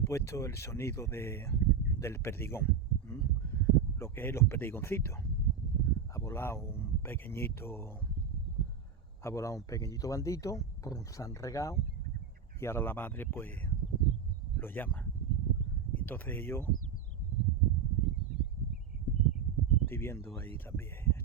he puesto el sonido del perdigón, lo que es los perdigoncitos. Ha volado un pequeñito bandito, se han regado y ahora la madre pues lo llama. Entonces yo estoy viendo ahí también